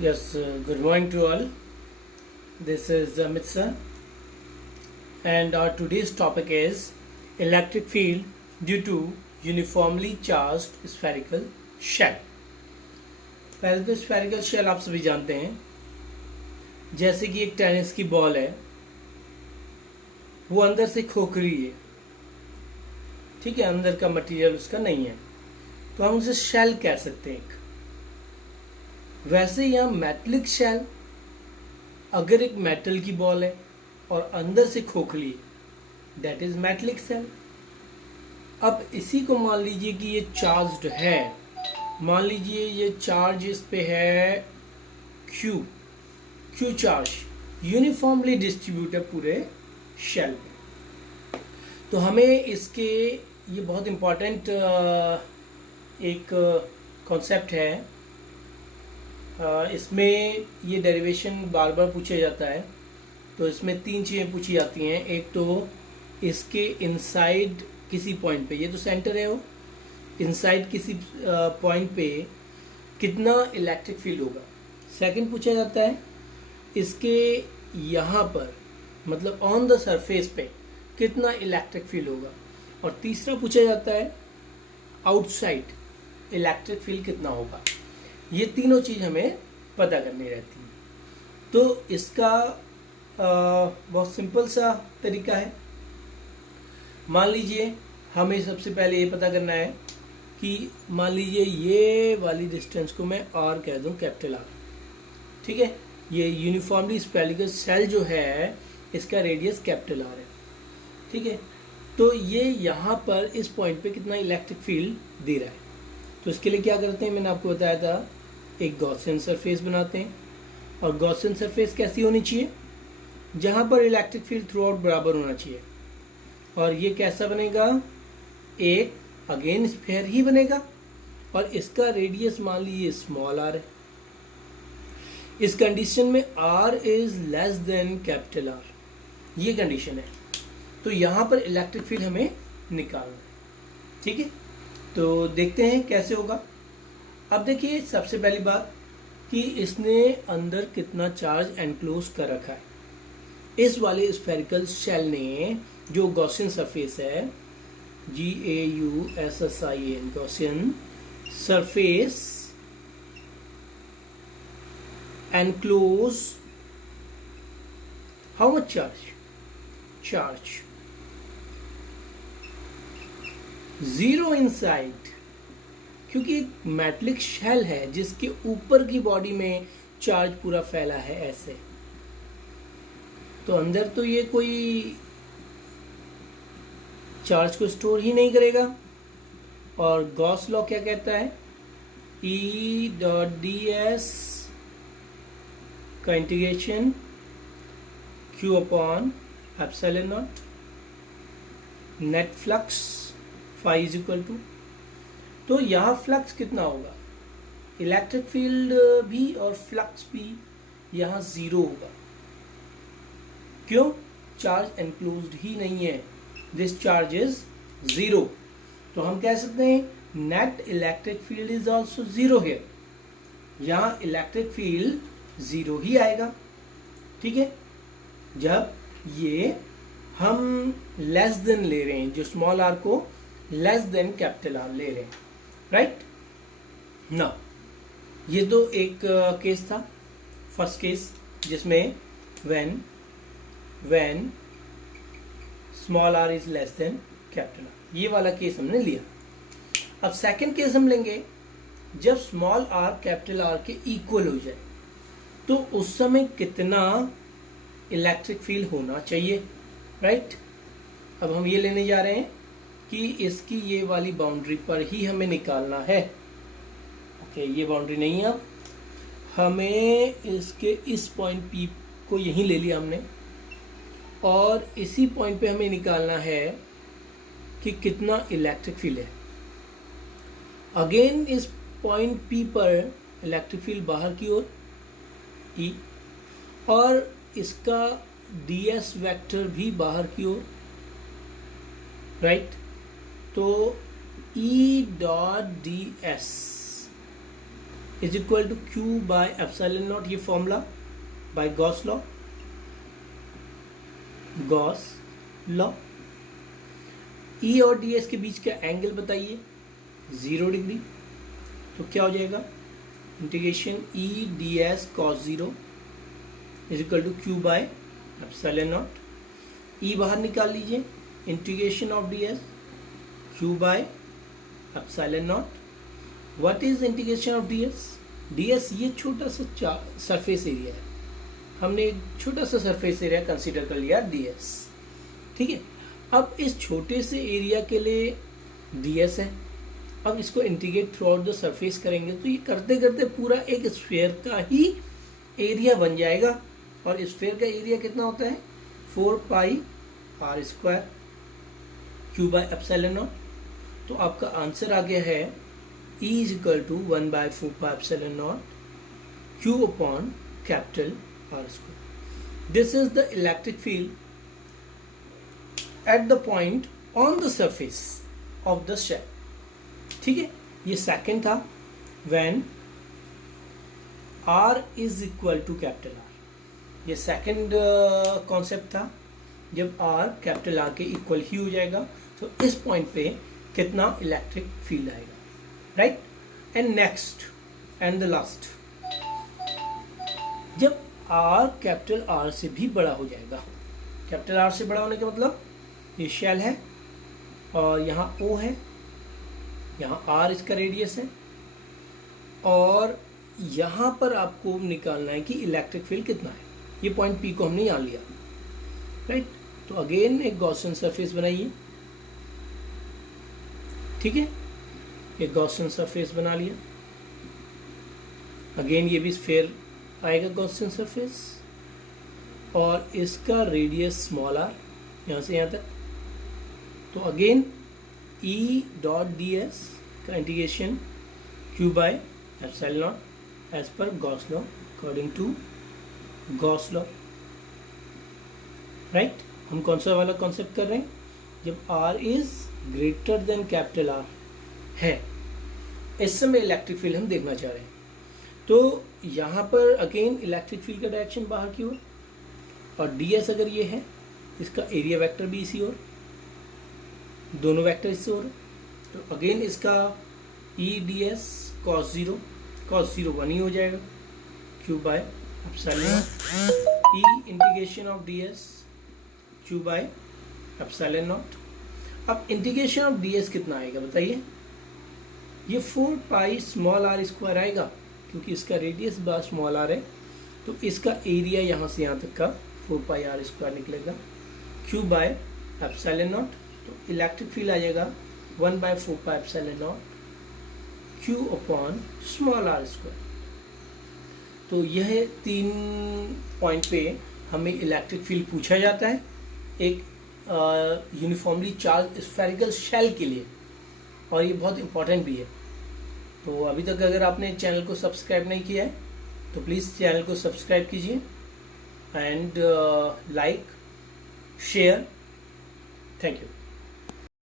Yes, good morning to all. This is Amit sir, and our today's topic is electric field due to uniformly charged spherical shell. पहले तो spherical shell आप सभी जानते हैं, जैसे कि एक टेनिस की बॉल है, वो अंदर से खोखली है, ठीक है, अंदर का मटेरियल उसका नहीं है, तो हम उसे शेल कह सकते हैं एक। वैसे यहाँ मेटलिक शेल, अगर एक मेटल की बॉल है और अंदर से खोखली है, दैट इज मेटलिक शेल। अब इसी को मान लीजिए कि ये चार्ज्ड है, मान लीजिए ये चार्ज इस पे है क्यू चार्ज यूनिफॉर्मली डिस्ट्रीब्यूट है पूरे शेल में। तो हमें इसके, ये बहुत इम्पॉर्टेंट एक कॉन्सेप्ट है, इसमें ये डेरिवेशन बार बार पूछा जाता है। तो इसमें तीन चीज़ें पूछी जाती हैं। एक तो इसके इनसाइड किसी पॉइंट पे, ये तो सेंटर है, वो इनसाइड किसी पॉइंट पे कितना इलेक्ट्रिक फील्ड होगा। सेकंड पूछा जाता है इसके यहाँ पर, मतलब ऑन द सरफेस पे कितना इलेक्ट्रिक फील्ड होगा। और तीसरा पूछा जाता है आउटसाइड इलेक्ट्रिक फील्ड कितना होगा। ये तीनों चीज़ हमें पता करनी रहती है। तो इसका बहुत सिंपल सा तरीका है। मान लीजिए हमें सबसे पहले ये पता करना है कि मान लीजिए ये वाली डिस्टेंस को मैं आर कह दूं, कैपिटल आर, ठीक है। ये यूनिफॉर्मली स्फेरिकल शेल जो है, इसका रेडियस कैपिटल आर है, ठीक है। तो ये यहाँ पर इस पॉइंट पे कितना इलेक्ट्रिक फील्ड दे रहा है। तो इसके लिए क्या करते हैं, मैंने आपको बताया था, एक गॉसियन सरफेस बनाते हैं। और गॉसियन सरफेस कैसी होनी चाहिए, जहाँ पर इलेक्ट्रिक फील्ड थ्रू आउट बराबर होना चाहिए। और ये कैसा बनेगा, एक अगेन स्फीयर ही बनेगा, और इसका रेडियस मान लीजिए स्मॉल आर है। इस कंडीशन में R is less than capital are, ये कंडीशन है। तो यहाँ पर इलेक्ट्रिक फील्ड हमें निकालना है, ठीक है। तो देखते हैं कैसे होगा। अब देखिए सबसे पहली बात कि इसने अंदर कितना चार्ज एनक्लोज कर रखा है। इस वाले स्फेरिकल शेल ने, जो गॉसियन सरफेस है, GAUSSIN, Gaussian surface enclose how much charge 0 inside, क्योंकि एक मेटलिक शेल है जिसके ऊपर की बॉडी में चार्ज पूरा फैला है ऐसे। तो अंदर तो ये कोई चार्ज को स्टोर ही नहीं करेगा। और गॉस लॉ क्या कहता है, E.ds का integration Q upon epsilon not net flux phi is equal to. तो यहाँ फ्लक्स कितना होगा, इलेक्ट्रिक फील्ड भी और फ्लक्स भी यहाँ 0 होगा। क्यों, चार्ज एनक्लोज्ड ही नहीं है, दिस चार्ज इज 0। तो हम कह सकते हैं net electric field is also 0 है, यहाँ इलेक्ट्रिक फील्ड 0 ही आएगा, ठीक है। जब ये हम लेस देन ले रहे हैं, जो स्मॉल आर को लेस देन कैपिटल आर ले रहे हैं, राइट ना। ये तो एक केस था, फर्स्ट केस, जिसमें when small R is less than capital are, ये वाला केस हमने लिया। अब सेकंड केस हम लेंगे, जब स्मॉल आर कैपिटल आर के इक्वल हो जाए, तो उस समय कितना इलेक्ट्रिक फील्ड होना चाहिए, राइट। अब हम ये लेने जा रहे हैं कि इसकी ये वाली बाउंड्री पर ही हमें निकालना है। ओके, ये बाउंड्री नहीं है, अब हमें इसके इस पॉइंट P को यहीं ले लिया हमने, और इसी पॉइंट पे हमें निकालना है कि कितना इलेक्ट्रिक फील्ड है। अगेन इस पॉइंट P पर इलेक्ट्रिक फील्ड बाहर की ओर E, और इसका ds वेक्टर भी बाहर की ओर, राइट। तो E.ds is equal to q by epsilon not, ये formula by Gauss law, Gauss law. E और डी एस के बीच का एंगल बताइए 0 डिग्री, तो क्या हो जाएगा integration e d s cos 0 is equal to q by epsilon not. E बाहर निकाल लीजिए, integration of d s q by epsilon not. What is integration of d s? D s ये छोटा सा सरफेस एरिया है, हमने एक छोटा सा सरफेस एरिया कंसीडर कर लिया डी एस, ठीक है। अब इस छोटे से एरिया के लिए डी एस है, अब इसको integrate through out the surface करेंगे तो ये करते करते पूरा एक स्फीयर का ही एरिया बन जाएगा। और स्फीयर का एरिया कितना होता है 4 pi are square q by epsilon not. तो आपका आंसर आ गया है E is equal to 1/4 pi epsilon not Q upon capital r square. This is the electric field at the point on the surface of the shell, ठीक है। ये second था when R is equal to capital are, ये second concept था। जब R capital r के equal ही हो जाएगा तो इस पॉइंट पे कितना इलेक्ट्रिक फील्ड आएगा, right. And next and the last, जब R कैपिटल R से भी बड़ा हो जाएगा, कैपिटल R से बड़ा होने का मतलब ये शेल है और यहाँ O है, यहाँ R इसका रेडियस है, और यहाँ पर आपको निकालना है कि इलेक्ट्रिक फील्ड कितना है। ये पॉइंट P को हमने यहाँ लिया, राइट। तो अगेन एक गॉसियन सरफेस बनाइए, ठीक है। एक गॉसियन सरफेस बना लिया, अगेन ये भी स्फीयर आएगा गॉसियन सरफेस, और इसका रेडियस स्मॉल आर यहाँ से यहाँ तक। तो again E dot d s का integration q by epsilon not as पर Gauss law, according to Gauss law, right. हम कौन सा वाला कॉन्सेप्ट कर रहे हैं, जब R is greater than capital are है, इस समय इलेक्ट्रिक फील्ड हम देखना चाह रहे हैं। तो यहाँ पर अगेन इलेक्ट्रिक फील्ड का डायरेक्शन बाहर की ओर, और डी एस अगर ये है, इसका एरिया वेक्टर भी इसी ओर, दोनों वेक्टर इससे ओर। तो अगेन इसका ई डी एस कॉस 0 1 ही हो जाएगा Q by epsilon, E integration of d s q by epsilon not. अब इंटीग्रेशन ऑफ डी एस कितना आएगा बताइए, ये 4 पाई स्मॉल आर स्क्वायर आएगा, क्योंकि इसका रेडियस बार स्मॉल आर है, तो इसका एरिया यहाँ से यहाँ तक का 4 पाई आर स्क्वायर निकलेगा क्यू बाय एप्सिलॉन नॉट। तो इलेक्ट्रिक फील्ड आ जाएगा 1/4 pi epsilon not Q upon small R square. तो यह 3 पॉइंट पे हमें इलेक्ट्रिक फील्ड पूछा जाता है एक यूनिफॉर्मली चार्ज स्फेरिकल शेल के लिए, और ये बहुत इंपॉर्टेंट भी है। तो अभी तक अगर आपने चैनल को सब्सक्राइब नहीं किया है तो प्लीज़ चैनल को सब्सक्राइब कीजिए and like share. Thank you.